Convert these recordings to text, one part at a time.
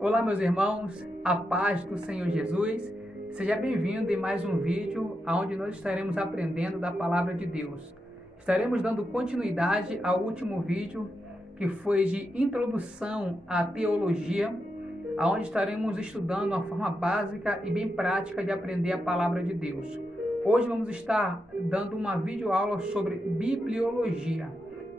Olá, meus irmãos, a paz do Senhor Jesus. Seja bem-vindo em mais um vídeo onde nós estaremos aprendendo da Palavra de Deus. Estaremos dando continuidade ao último vídeo, que foi de introdução à teologia, onde estaremos estudando uma forma básica e bem prática de aprender a Palavra de Deus. Hoje vamos estar dando uma videoaula sobre bibliologia,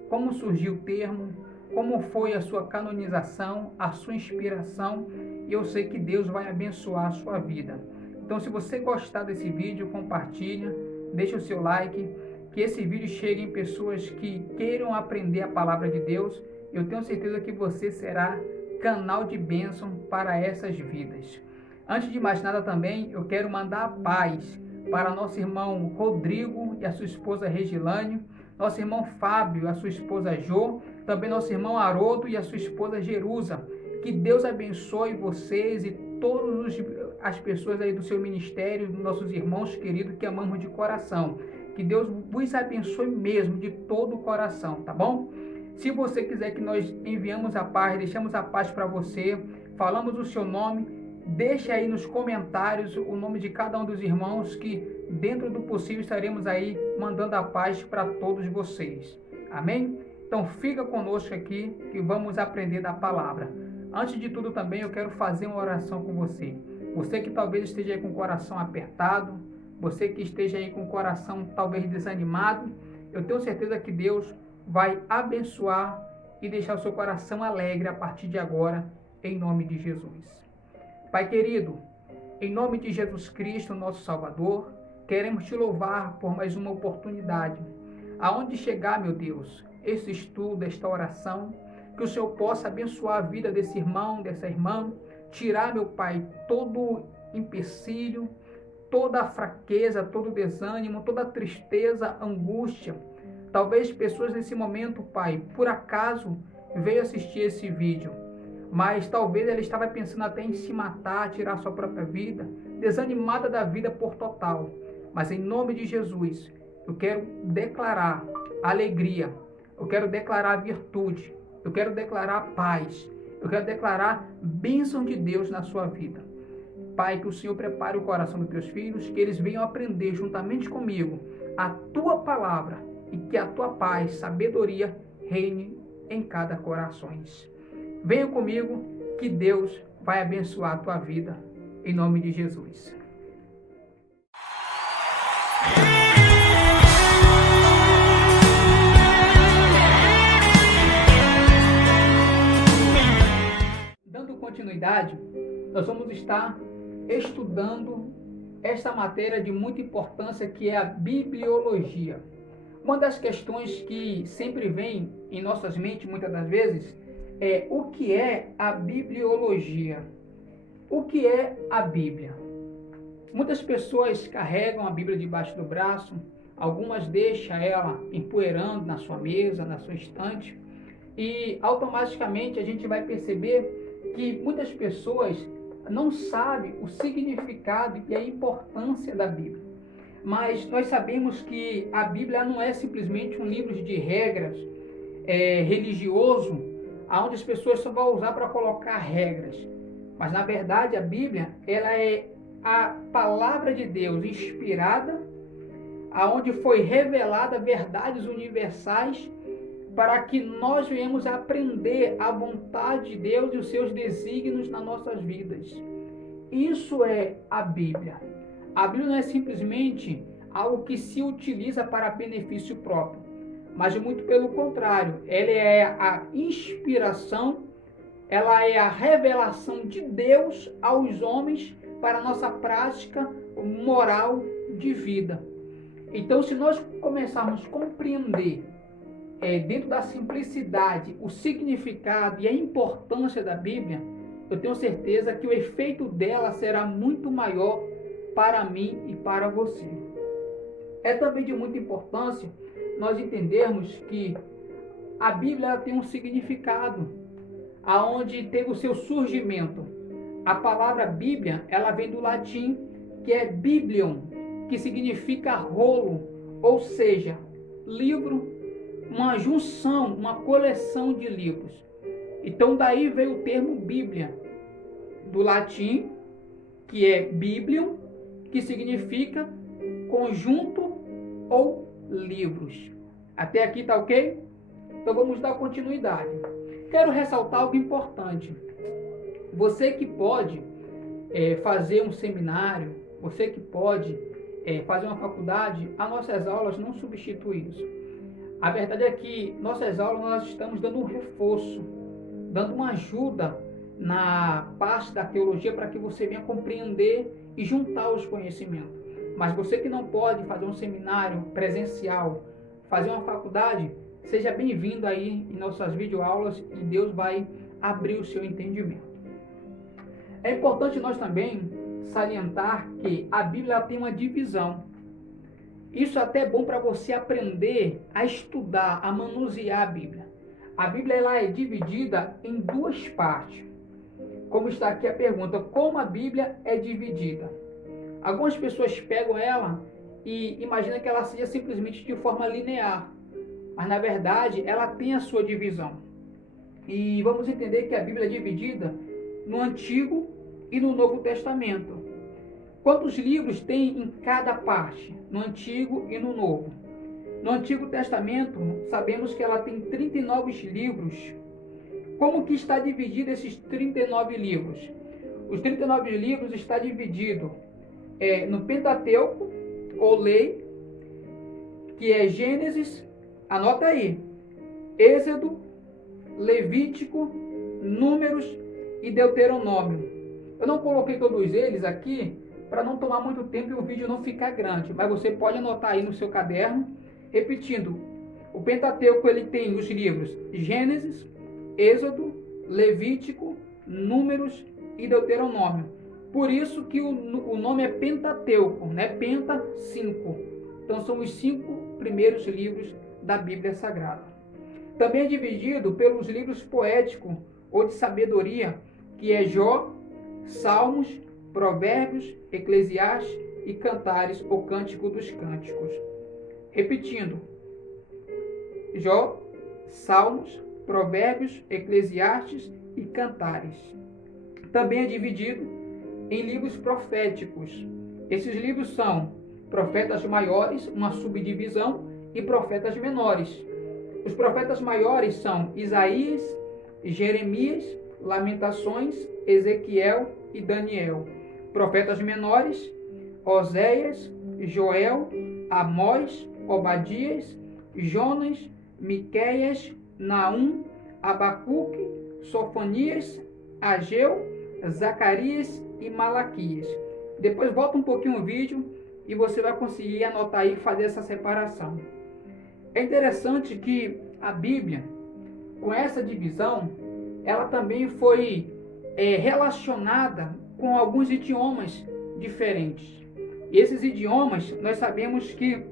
como surgiu o termo, como foi a sua canonização, a sua inspiração, e eu sei que Deus vai abençoar a sua vida. Então, se você gostar desse vídeo, compartilha, deixa o seu like, que esse vídeo chegue em pessoas que queiram aprender a palavra de Deus. Eu tenho certeza que você será canal de bênção para essas vidas. Antes de mais nada também, eu quero mandar a paz para nosso irmão Rodrigo e a sua esposa Regilane, nosso irmão Fábio e a sua esposa Jo, também nosso irmão Haroldo e a sua esposa Jerusa. Que Deus abençoe vocês e todas as pessoas aí do seu ministério, nossos irmãos queridos que amamos de coração. Que Deus vos abençoe mesmo de todo o coração, tá bom? Se você quiser que nós enviamos a paz, deixamos a paz para você, falamos o seu nome, deixe aí nos comentários o nome de cada um dos irmãos, que dentro do possível estaremos aí mandando a paz para todos vocês. Amém? Então fica conosco aqui que vamos aprender da palavra. Antes de tudo também eu quero fazer uma oração com você. Você que talvez esteja aí com o coração apertado, você que esteja aí com o coração talvez desanimado, eu tenho certeza que Deus vai abençoar e deixar o seu coração alegre a partir de agora, em nome de Jesus. Pai querido, em nome de Jesus Cristo, nosso Salvador, queremos te louvar por mais uma oportunidade. Aonde chegar, meu Deus, esse estudo, esta oração, que o Senhor possa abençoar a vida desse irmão, dessa irmã, tirar, meu Pai, todo empecilho, toda a fraqueza, todo o desânimo, toda a tristeza, angústia. Talvez pessoas nesse momento, Pai, por acaso veio assistir esse vídeo, mas talvez ela estava pensando até em se matar, tirar sua própria vida, desanimada da vida por total. Mas em nome de Jesus, eu quero declarar alegria, eu quero declarar virtude, eu quero declarar paz, eu quero declarar bênção de Deus na sua vida. Pai, que o Senhor prepare o coração dos teus filhos, que eles venham aprender juntamente comigo a tua palavra e que a tua paz, sabedoria reine em cada coração. Venha comigo, que Deus vai abençoar a tua vida, em nome de Jesus. Dando continuidade, nós vamos estar estudando esta matéria de muita importância, que é a bibliologia. Uma das questões que sempre vem em nossas mentes, muitas das vezes, é o que é a bibliologia? O que é a Bíblia? Muitas pessoas carregam a Bíblia debaixo do braço, algumas deixam ela empoeirando na sua mesa, na sua estante, e automaticamente a gente vai perceber que muitas pessoas não sabem o significado e a importância da Bíblia. Mas nós sabemos que a Bíblia não é simplesmente um livro de regras religioso, onde as pessoas só vão usar para colocar regras. Mas na verdade a Bíblia, ela é a palavra de Deus inspirada, aonde foi revelada verdades universais para que nós venhamos a aprender a vontade de Deus e os seus desígnios nas nossas vidas. Isso é a Bíblia. A Bíblia não é simplesmente algo que se utiliza para benefício próprio, mas muito pelo contrário, ela é a inspiração, ela é a revelação de Deus aos homens para a nossa prática moral de vida. Então, se nós começarmos a compreender dentro da simplicidade o significado e a importância da Bíblia, eu tenho certeza que o efeito dela será muito maior para mim e para você. É também de muita importância nós entendermos que a Bíblia tem um significado, aonde teve o seu surgimento. A palavra Bíblia, ela vem do latim, que é biblion, que significa rolo, ou seja, livro, uma junção, uma coleção de livros. Então daí veio o termo Bíblia. do latim, que é biblium, que significa conjunto ou livros. Até aqui tá ok? Então vamos dar continuidade. Quero ressaltar algo importante. Você que pode fazer um seminário, você que pode fazer uma faculdade, as nossas aulas não substituem isso. A verdade é que nossas aulas nós estamos dando um reforço, dando uma ajuda na parte da teologia para que você venha compreender e juntar os conhecimentos. Mas você que não pode fazer um seminário presencial, fazer uma faculdade, seja bem-vindo aí em nossas videoaulas e Deus vai abrir o seu entendimento. É importante nós também salientar que a Bíblia tem uma divisão. Isso até é bom para você aprender a estudar, a manusear a Bíblia. A Bíblia ela é dividida em duas partes. Como está aqui a pergunta, como a Bíblia é dividida? Algumas pessoas pegam ela e imaginam que ela seja simplesmente de forma linear. Mas na verdade ela tem a sua divisão. E vamos entender que a Bíblia é dividida no Antigo e no Novo Testamento. Quantos livros tem em cada parte, no Antigo e no Novo? No Antigo Testamento, sabemos que ela tem 39 livros. Como que está dividido esses 39 livros? Os 39 livros está dividido no Pentateuco, ou Lei, que é Gênesis, anota aí, Êxodo, Levítico, Números e Deuteronômio. Eu não coloquei todos eles aqui para não tomar muito tempo e o vídeo não ficar grande, mas você pode anotar aí no seu caderno, repetindo. O Pentateuco ele tem os livros Gênesis, Êxodo, Levítico, Números e Deuteronômio. Por isso que o nome é Pentateuco, né? Penta 5. Então são os 5 primeiros livros da Bíblia Sagrada. Também é dividido pelos livros poéticos ou de sabedoria, que é Jó, Salmos, Provérbios, Eclesiastes e Cantares, ou Cântico dos Cânticos. Repetindo, Jó, Salmos, Provérbios, Eclesiastes e Cantares. Também é dividido em livros proféticos. Esses livros são profetas maiores, uma subdivisão, e profetas menores. Os profetas maiores são Isaías, Jeremias, Lamentações, Ezequiel e Daniel. Profetas menores, Oséias, Joel, Amós, Obadias, Jonas, Miqueias, Naum, Abacuque, Sofonias, Ageu, Zacarias e Malaquias. Depois volta um pouquinho o vídeo e você vai conseguir anotar aí e fazer essa separação. É interessante que a Bíblia, com essa divisão, ela também foi relacionada com alguns idiomas diferentes. E esses idiomas, nós sabemos que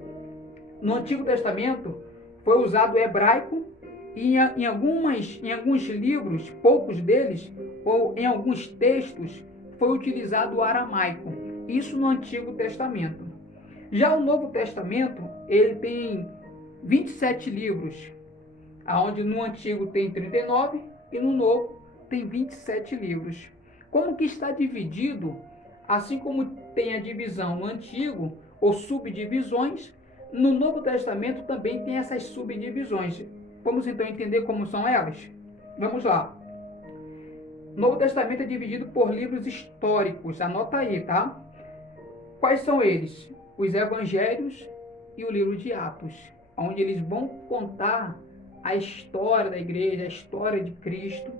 no Antigo Testamento foi usado o hebraico e em alguns livros, poucos deles, ou em alguns textos, foi utilizado o aramaico. Isso no Antigo Testamento. Já o Novo Testamento, ele tem 27 livros, onde no Antigo tem 39 e no Novo tem 27 livros. Como que está dividido, assim como tem a divisão no Antigo, ou subdivisões, no Novo Testamento também tem essas subdivisões. Vamos então entender como são elas? Vamos lá. O Novo Testamento é dividido por livros históricos, anota aí, tá? Quais são eles? Os Evangelhos e o livro de Atos, onde eles vão contar a história da igreja, a história de Cristo.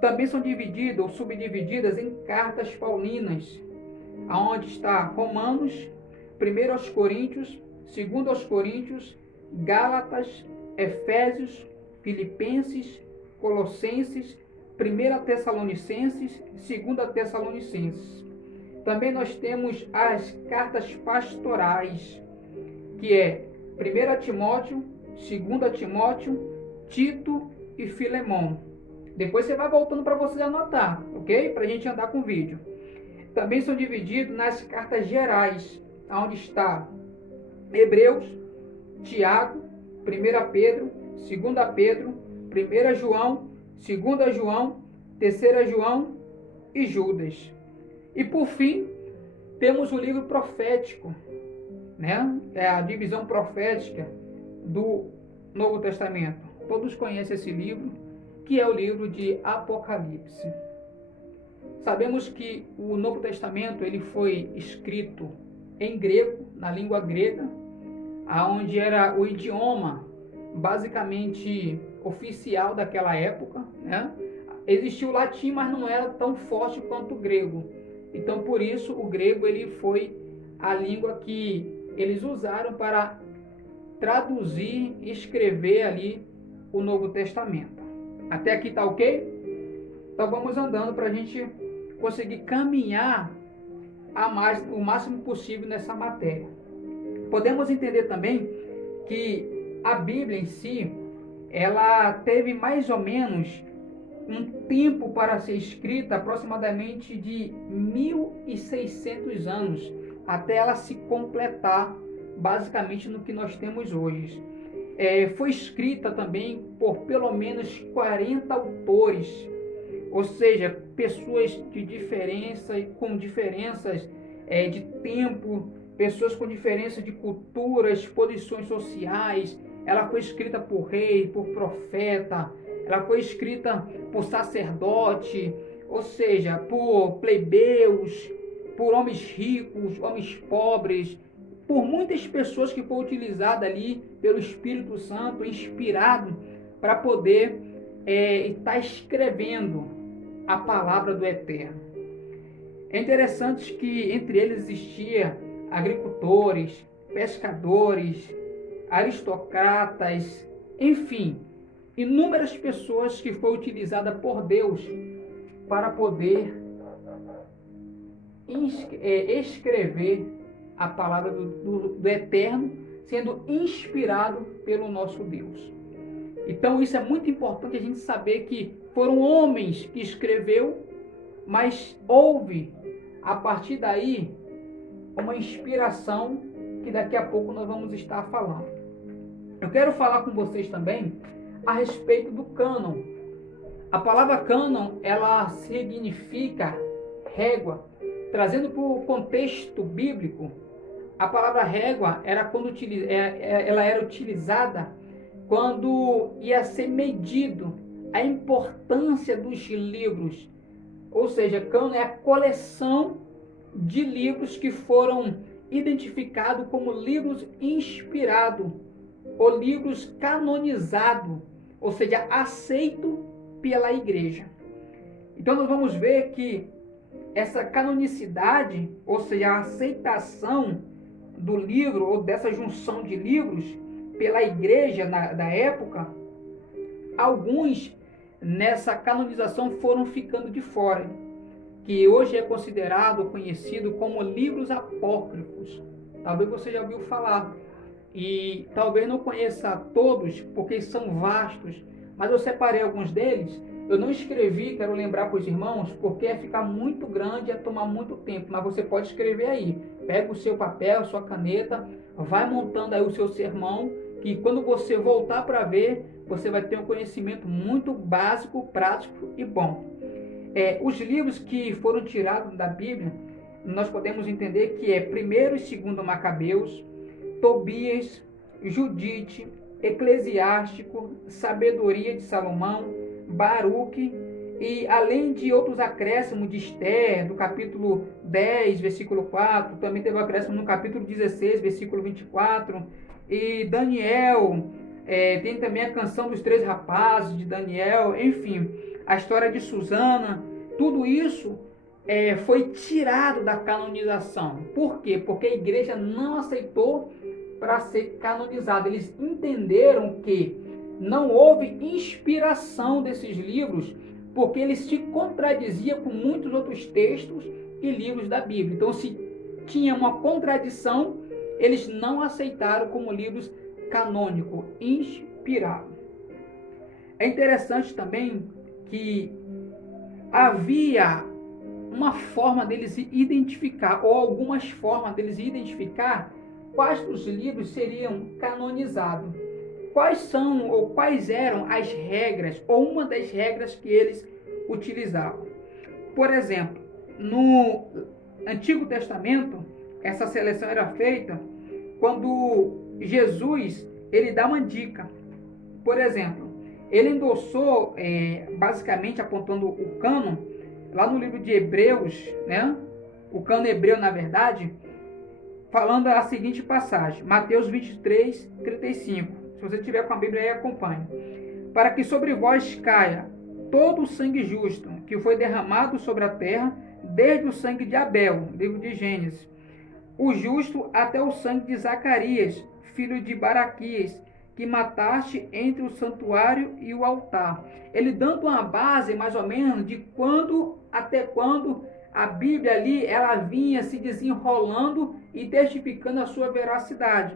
Também são divididas ou subdivididas em cartas paulinas, onde está Romanos, 1 aos Coríntios, 2 aos Coríntios, Gálatas, Efésios, Filipenses, Colossenses, 1 Tessalonicenses, 2 Tessalonicenses. Também nós temos as cartas pastorais, que é 1 Timóteo, 2 Timóteo, Tito e Filemão. Depois você vai voltando para você anotar, ok? Para a gente andar com o vídeo. Também são divididos nas cartas gerais, onde está Hebreus, Tiago, 1 Pedro, 2 Pedro, 1 João, 2 João, 3 João, e Judas. E por fim, temos o livro profético, né? É a divisão profética do Novo Testamento. Todos conhecem esse livro, que é o livro de Apocalipse. Sabemos que o Novo Testamento ele foi escrito em grego, na língua grega, aonde era o idioma basicamente oficial daquela época, né? Existia o latim, mas não era tão forte quanto o grego. Então, por isso, o grego ele foi a língua que eles usaram para traduzir e escrever ali o Novo Testamento. Até aqui tá ok? Então vamos andando para a gente conseguir caminhar o máximo possível nessa matéria. Podemos entender também que a Bíblia em si, ela teve mais ou menos um tempo para ser escrita, aproximadamente de 1.600 anos, até ela se completar basicamente no que nós temos hoje. Foi escrita também por pelo menos 40 autores, ou seja, pessoas de diferença e com diferenças de tempo, pessoas com diferença de culturas, posições sociais. Ela foi escrita por rei, por profeta, ela foi escrita por sacerdote, ou seja, por plebeus, por homens ricos, homens pobres, por muitas pessoas que foi utilizada ali pelo Espírito Santo, inspirado para poder estar escrevendo a palavra do Eterno. É interessante que entre eles existia agricultores, pescadores, aristocratas, enfim, inúmeras pessoas que foi utilizada por Deus para poder escrever a palavra do Eterno, sendo inspirado pelo nosso Deus. Então isso é muito importante a gente saber que foram homens que escreveu, mas houve a partir daí uma inspiração que daqui a pouco nós vamos estar falando. Eu quero falar com vocês também a respeito do cânon. A palavra cânon, ela significa régua. Trazendo para o contexto bíblico, a palavra régua ela era utilizada quando ia ser medido a importância dos livros. Ou seja, cânon é a coleção de livros que foram identificados como livros inspirados ou livros canonizados, ou seja, aceito pela igreja. Então nós vamos ver que essa canonicidade, ou seja, a aceitação do livro ou dessa junção de livros pela igreja da época, alguns nessa canonização foram ficando de fora, que hoje é considerado, conhecido como livros apócrifos. Talvez você já ouviu falar e talvez não conheça todos, porque são vastos, mas eu separei alguns deles. Eu não escrevi, quero lembrar para os irmãos, porque ia ficar muito grande, ia tomar muito tempo, mas você pode escrever aí. Pega o seu papel, sua caneta, vai montando aí o seu sermão, que quando você voltar para ver, você vai ter um conhecimento muito básico, prático e bom. Os livros que foram tirados da Bíblia, nós podemos entender que é 1º e 2º Macabeus, Tobias, Judite, Eclesiástico, Sabedoria de Salomão, Baruque, e além de outros acréscimos de Esther, do capítulo 10, versículo 4, também teve um acréscimo no capítulo 16, versículo 24, e Daniel, tem também a canção dos 3 rapazes de Daniel, enfim, a história de Susana, tudo isso foi tirado da canonização. Por quê? Porque a igreja não aceitou para ser canonizada. Eles entenderam que não houve inspiração desses livros, porque eles se contradiziam com muitos outros textos e livros da Bíblia. Então, se tinha uma contradição, eles não aceitaram como livros canônicos, inspirados. É interessante também que havia uma forma deles identificar, ou algumas formas deles identificar quais dos livros seriam canonizados. Quais são ou quais eram as regras, ou uma das regras que eles utilizavam. Por exemplo, no Antigo Testamento, essa seleção era feita quando Jesus ele dá uma dica. Por exemplo, ele endossou, basicamente apontando o cânon, lá no livro de Hebreus, né? O cânon hebreu, na verdade, falando a seguinte passagem, Mateus 23, 35. Se você tiver com a Bíblia aí, acompanhe. Para que sobre vós caia todo o sangue justo que foi derramado sobre a terra, desde o sangue de Abel, livro de Gênesis, o justo até o sangue de Zacarias, filho de Baraquias, que mataste entre o santuário e o altar. Ele dando uma base, mais ou menos, de quando até quando a Bíblia ali, ela vinha se desenrolando e testificando a sua veracidade.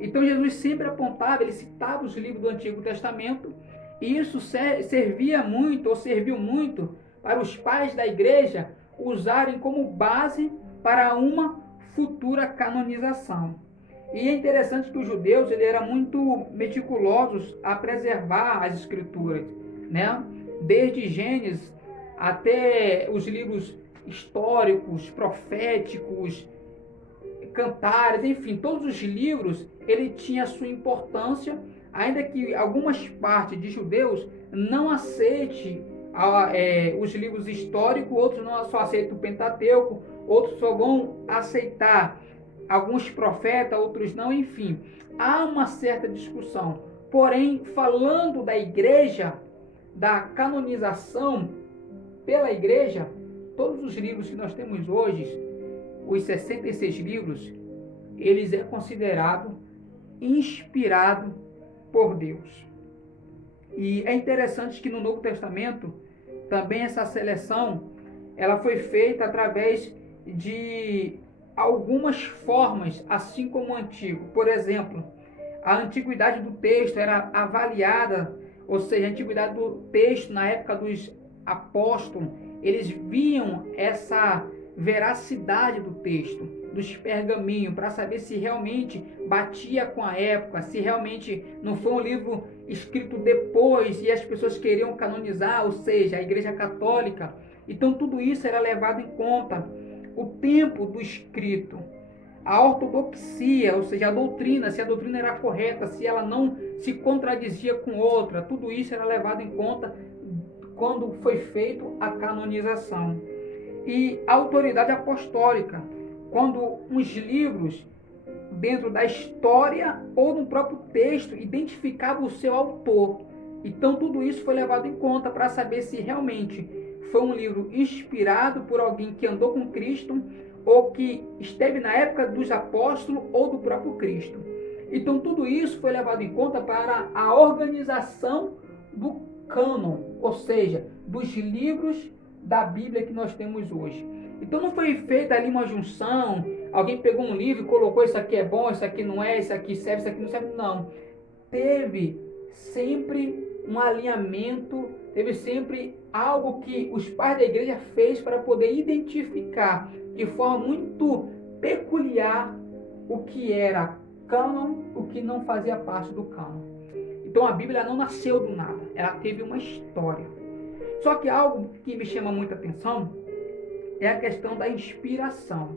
Então Jesus sempre apontava, ele citava os livros do Antigo Testamento, e isso servia muito, ou serviu muito, para os pais da igreja usarem como base para uma futura canonização. E é interessante que os judeus eles eram muito meticulosos a preservar as escrituras, né? Desde Gênesis até os livros históricos, proféticos, cantares, enfim, todos os livros, ele tinha sua importância, ainda que algumas partes de judeus não aceitem os livros históricos, outros não só aceitam o Pentateuco, outros só vão aceitar alguns profetas, outros não, enfim, há uma certa discussão. Porém, falando da igreja, da canonização pela igreja, todos os livros que nós temos hoje, os 66 livros, eles é considerado inspirado por Deus. E é interessante que no Novo Testamento, também essa seleção, ela foi feita através de algumas formas, assim como o Antigo. Por exemplo, a antiguidade do texto era avaliada, ou seja, a antiguidade do texto na época dos apóstolos, eles viam essa veracidade do texto, dos pergaminhos, para saber se realmente batia com a época, se realmente não foi um livro escrito depois e as pessoas queriam canonizar, ou seja, a Igreja Católica. Então tudo isso era levado em conta. O tempo do escrito, a ortodoxia, ou seja, a doutrina, se a doutrina era correta, se ela não se contradizia com outra, tudo isso era levado em conta quando foi feito a canonização. E a autoridade apostólica, quando uns livros, dentro da história ou no próprio texto, identificavam o seu autor. Então tudo isso foi levado em conta para saber se realmente foi um livro inspirado por alguém que andou com Cristo ou que esteve na época dos apóstolos ou do próprio Cristo. Então tudo isso foi levado em conta para a organização do cânon, ou seja, dos livros da Bíblia que nós temos hoje. Então não foi feita ali uma junção, alguém pegou um livro e colocou isso aqui é bom, isso aqui não é, isso aqui serve, isso aqui não serve, não. Teve sempre um alinhamento, teve sempre algo que os pais da igreja fez para poder identificar de forma muito peculiar o que era cânon, o que não fazia parte do cânon. Então a Bíblia não nasceu do nada, ela teve uma história. Só que algo que me chama muita atenção é a questão da inspiração.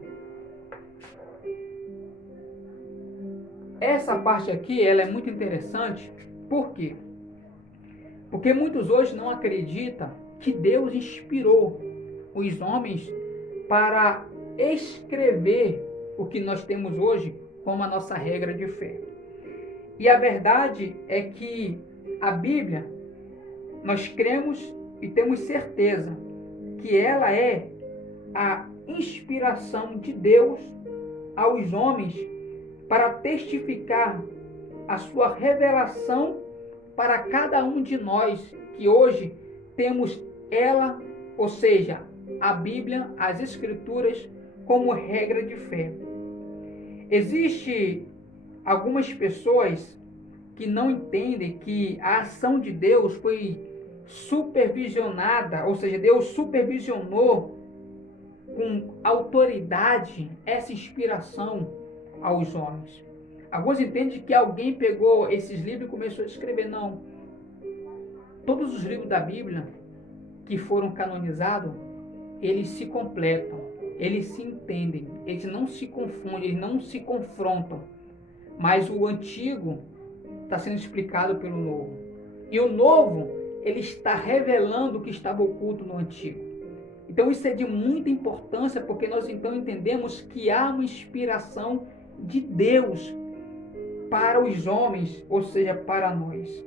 Essa parte aqui ela é muito interessante, por quê? Porque muitos hoje não acreditam que Deus inspirou os homens para escrever o que nós temos hoje como a nossa regra de fé. E a verdade é que a Bíblia, nós cremos e temos certeza que ela é a inspiração de Deus aos homens para testificar a sua revelação para cada um de nós que hoje temos ela, ou seja, a Bíblia, as Escrituras, como regra de fé. Existem algumas pessoas que não entendem que a ação de Deus foi supervisionada, ou seja, Deus supervisionou com autoridade essa inspiração aos homens. Alguns entendem que alguém pegou esses livros e começou a escrever. Não. Todos os livros da Bíblia que foram canonizados eles se completam, eles se entendem, eles não se confundem, eles não se confrontam. Mas o antigo está sendo explicado pelo novo. E o novo, ele está revelando o que estava oculto no antigo. Então isso é de muita importância, porque nós então entendemos que há uma inspiração de Deus para os homens, ou seja, para nós.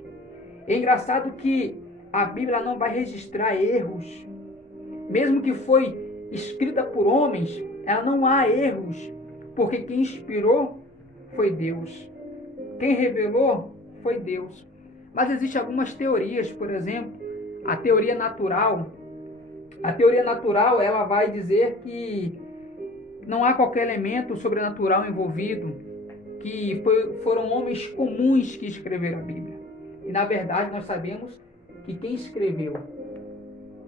É engraçado que a Bíblia não vai registrar erros. Mesmo que foi escrita por homens, ela não há erros, porque quem inspirou foi Deus. Quem revelou foi Deus. Mas existem algumas teorias, por exemplo, a teoria natural. A teoria natural, ela vai dizer que não há qualquer elemento sobrenatural envolvido, que foram homens comuns que escreveram a Bíblia. E na verdade nós sabemos que quem escreveu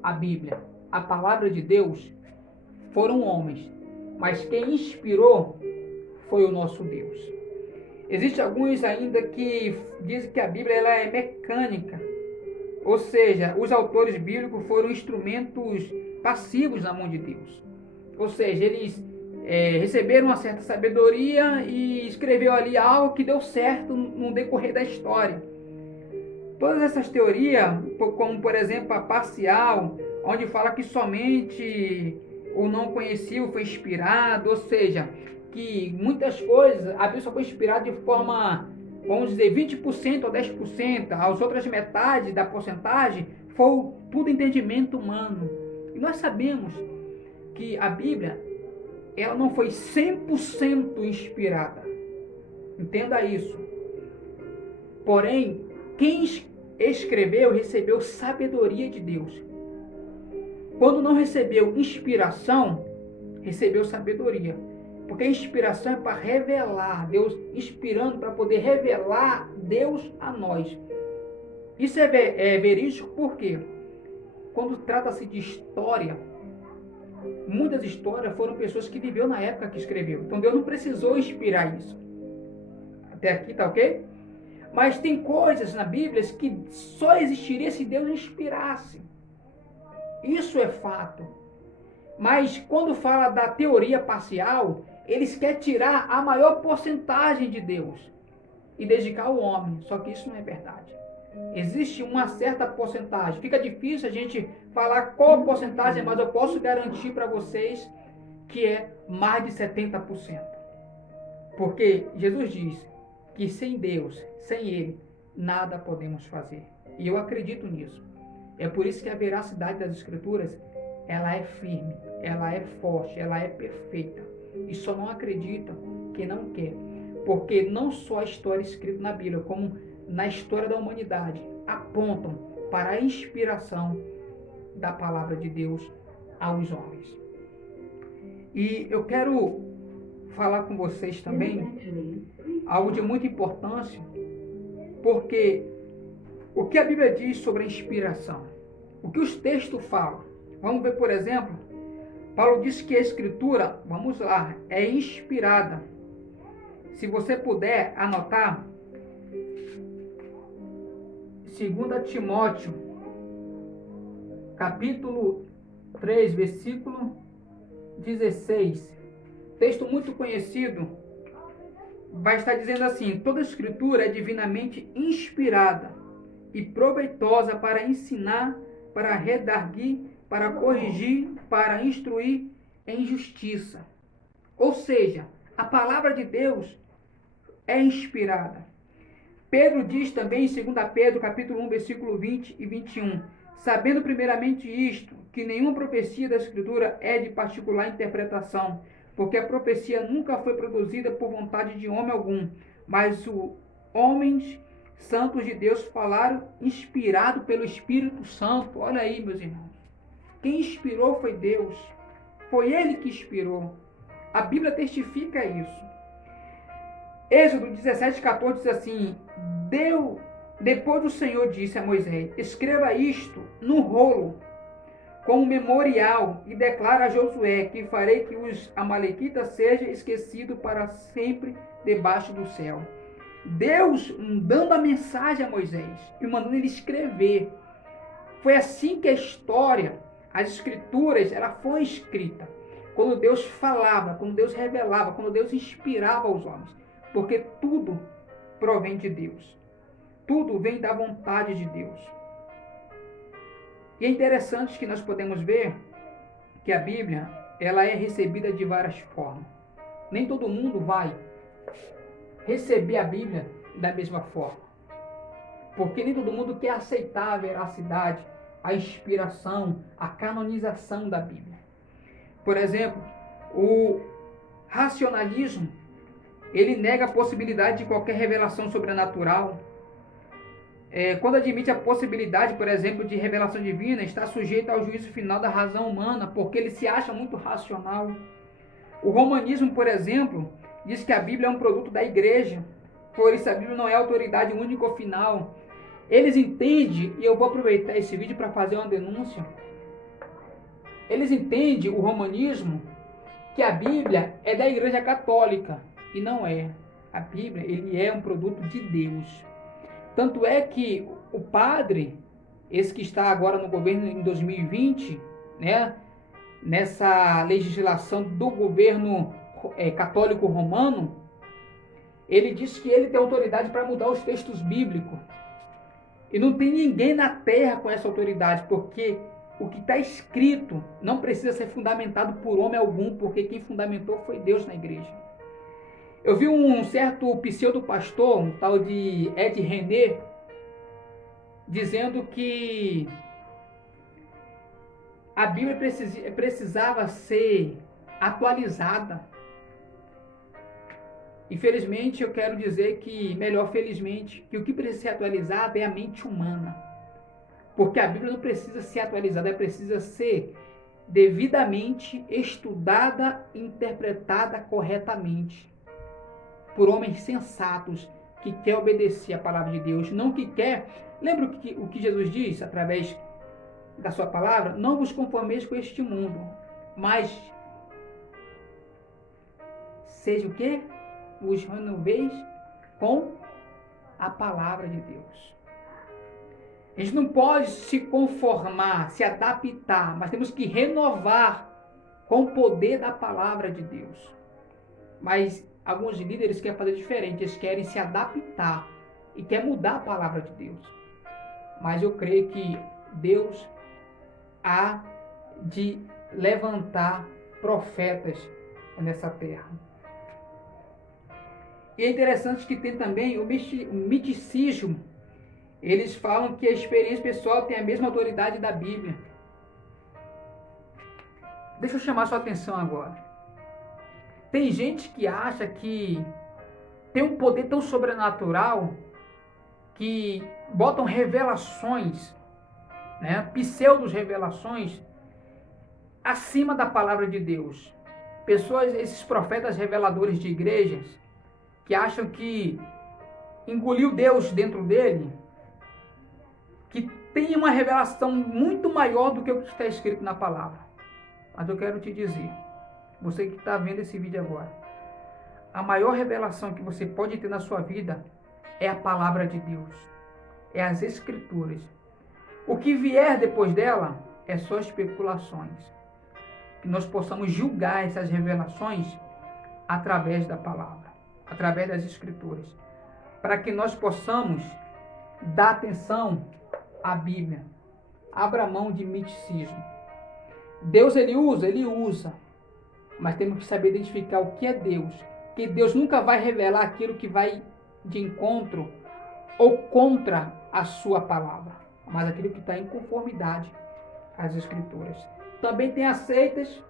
a Bíblia, a palavra de Deus, foram homens, mas quem inspirou foi o nosso Deus. Existem alguns ainda que dizem que a Bíblia ela é mecânica, ou seja, os autores bíblicos foram instrumentos passivos na mão de Deus. Ou seja, eles receberam uma certa sabedoria e escreveu ali algo que deu certo no decorrer da história. Todas essas teorias, como por exemplo a parcial, onde fala que somente o não conhecido foi inspirado, ou seja, que muitas coisas a Bíblia só foi inspirada de forma, vamos dizer, 20% ou 10%, as outras metades da porcentagem foi tudo entendimento humano. E nós sabemos que a Bíblia ela não foi 100% inspirada. Entenda isso. Porém, quem escreveu recebeu sabedoria de Deus. Quando não recebeu inspiração, recebeu sabedoria. Porque a inspiração é para revelar, Deus inspirando para poder revelar Deus a nós. Isso é verídico porque quando trata-se de história, muitas histórias foram pessoas que viveram na época que escreveu. Então Deus não precisou inspirar isso. Até aqui tá ok? Mas tem coisas na Bíblia que só existiria se Deus inspirasse. Isso é fato. Mas quando fala da teoria parcial, eles querem tirar a maior porcentagem de Deus e dedicar ao homem. Só que isso não é verdade. Existe uma certa porcentagem. Fica difícil a gente falar qual a porcentagem, mas eu posso garantir para vocês que é mais de 70%. Porque Jesus diz que sem Deus, sem Ele, nada podemos fazer. E eu acredito nisso. É por isso que a veracidade das Escrituras, ela é firme, ela é forte, ela é perfeita. E só não acredita quem não quer. Porque não só a história escrita na Bíblia, como na história da humanidade, apontam para a inspiração da palavra de Deus aos homens. E eu quero falar com vocês também algo de muita importância, porque o que a Bíblia diz sobre a inspiração? O que os textos falam? Vamos ver, por exemplo, Paulo diz que a Escritura, vamos lá, é inspirada. Se você puder anotar, 2 Timóteo, capítulo 3, versículo 16. Texto muito conhecido. Vai estar dizendo assim: toda a Escritura é divinamente inspirada e proveitosa para ensinar, para redarguir, para corrigir, para instruir em justiça. Ou seja, a palavra de Deus é inspirada. Pedro diz também em 2 Pedro, capítulo 1, versículo 20 e 21, sabendo primeiramente isto, que nenhuma profecia da Escritura é de particular interpretação, porque a profecia nunca foi produzida por vontade de homem algum, mas os homens santos de Deus falaram inspirado pelo Espírito Santo. Olha aí, meus irmãos. Quem inspirou foi Deus. Foi Ele que inspirou. A Bíblia testifica isso. Êxodo 17:14 diz assim: depois o Senhor disse a Moisés: escreva isto no rolo, como memorial, e declara a Josué que farei que os amalequitas sejam esquecidos para sempre debaixo do céu. Deus dando a mensagem a Moisés e mandando ele escrever. Foi assim que a história, As escrituras, ela foi escrita quando Deus falava, quando Deus revelava, quando Deus inspirava os homens. Porque tudo provém de Deus. Tudo vem da vontade de Deus. E é interessante que nós podemos ver que a Bíblia, ela é recebida de várias formas. Nem todo mundo vai receber a Bíblia da mesma forma. Porque nem todo mundo quer aceitar a veracidade, a inspiração, a canonização da Bíblia. Por exemplo, o racionalismo, ele nega a possibilidade de qualquer revelação sobrenatural. Quando admite a possibilidade, por exemplo, de revelação divina, está sujeito ao juízo final da razão humana, porque ele se acha muito racional. O romanismo, por exemplo, diz que a Bíblia é um produto da igreja, por isso a Bíblia não é autoridade única ou final. Eles entendem, e eu vou aproveitar esse vídeo para fazer uma denúncia, eles entendem, o romanismo, que a Bíblia é da igreja católica, e não é. A Bíblia, ele é um produto de Deus. Tanto é que o padre, esse que está agora no governo em 2020, né, nessa legislação do governo católico romano, ele diz que ele tem autoridade para mudar os textos bíblicos. E não tem ninguém na terra com essa autoridade, porque o que está escrito não precisa ser fundamentado por homem algum, porque quem fundamentou foi Deus na igreja. Eu vi um certo pseudo-pastor, um tal de Ed René, dizendo que a Bíblia precisava ser atualizada. Infelizmente, eu quero dizer que, melhor felizmente, que o que precisa ser atualizado é a mente humana. Porque a Bíblia não precisa ser atualizada, ela precisa ser devidamente estudada e interpretada corretamente por homens sensatos que quer obedecer a palavra de Deus, não que quer. Lembra o que Jesus diz através da sua palavra? Não vos conformeis com este mundo, mas seja o quê? Vos renoveis com a palavra de Deus. A gente não pode se conformar, se adaptar, mas temos que renovar com o poder da palavra de Deus. Mas alguns líderes querem fazer diferente, eles querem se adaptar e querem mudar a palavra de Deus. Mas eu creio que Deus há de levantar profetas nessa terra. E é interessante que tem também o misticismo. Eles falam que a experiência pessoal tem a mesma autoridade da Bíblia. Deixa eu chamar sua atenção agora. Tem gente que acha que tem um poder tão sobrenatural que botam revelações, né, pseudo-revelações acima da palavra de Deus. Pessoas, esses profetas reveladores de igrejas, que acham que engoliu Deus dentro dele, que tem uma revelação muito maior do que o que está escrito na palavra. Mas eu quero te dizer, você que está vendo esse vídeo agora, a maior revelação que você pode ter na sua vida é a palavra de Deus, é as Escrituras. O que vier depois dela é só especulações. Que nós possamos julgar essas revelações através da palavra, através das Escrituras, para que nós possamos dar atenção à Bíblia. Abra mão de misticismo. Deus ele usa, mas temos que saber identificar o que é Deus, que Deus nunca vai revelar aquilo que vai de encontro ou contra a sua palavra, mas aquilo que está em conformidade às Escrituras. Também tem as seitas,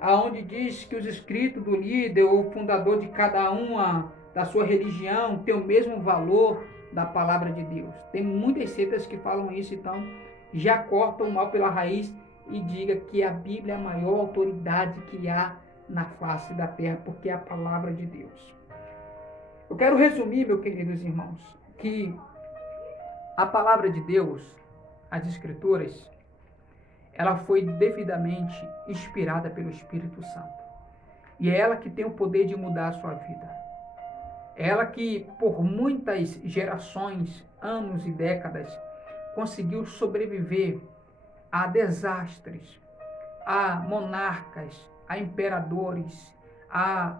onde diz que os escritos do líder ou fundador de cada uma da sua religião tem o mesmo valor da palavra de Deus. Tem muitas seitas que falam isso, então já cortam o mal pela raiz e diga que a Bíblia é a maior autoridade que há na face da terra, porque é a palavra de Deus. Eu quero resumir, meus queridos irmãos, que a palavra de Deus, as Escrituras, ela foi devidamente inspirada pelo Espírito Santo. E é ela que tem o poder de mudar a sua vida. É ela que, por muitas gerações, anos e décadas, conseguiu sobreviver a desastres, a monarcas, a imperadores, a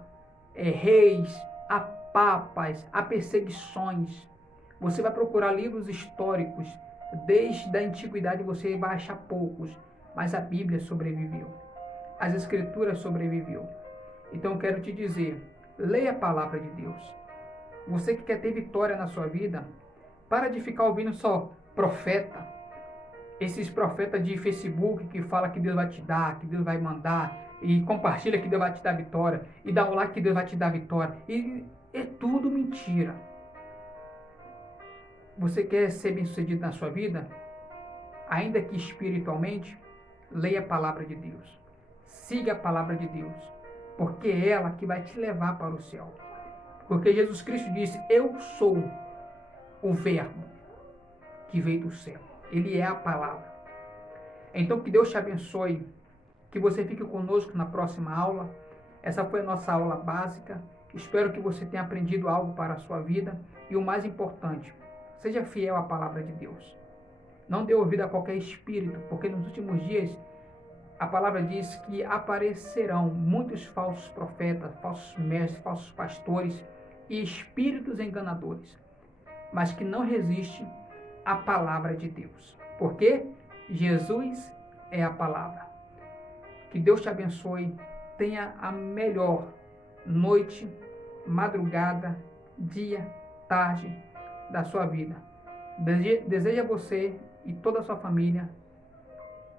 reis, a papas, a perseguições. Você vai procurar livros históricos, desde a antiguidade você vai achar poucos, mas a Bíblia sobreviveu. As Escrituras sobreviveu. Então eu quero te dizer, leia a palavra de Deus. Você que quer ter vitória na sua vida, para de ficar ouvindo só profeta. Esses profetas de Facebook que fala que Deus vai te dar, que Deus vai mandar, e compartilha que Deus vai te dar vitória, e dá um like que Deus vai te dar vitória. E é tudo mentira. Você quer ser bem-sucedido na sua vida? Ainda que espiritualmente, leia a palavra de Deus. Siga a palavra de Deus, porque é ela que vai te levar para o céu. Porque Jesus Cristo disse, eu sou o verbo que veio do céu. Ele é a palavra. Então que Deus te abençoe, que você fique conosco na próxima aula. Essa foi a nossa aula básica. Espero que você tenha aprendido algo para a sua vida. E o mais importante, seja fiel à palavra de Deus. Não dê ouvido a qualquer espírito, porque nos últimos dias a palavra diz que aparecerão muitos falsos profetas, falsos mestres, falsos pastores e espíritos enganadores, mas que não resistem à palavra de Deus. Porque Jesus é a palavra. Que Deus te abençoe. Tenha a melhor noite, madrugada, dia, tarde da sua vida. Deseja você e toda a sua família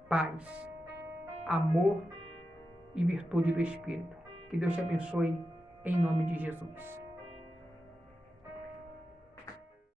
paz, amor e virtude do Espírito. Que Deus te abençoe em nome de Jesus.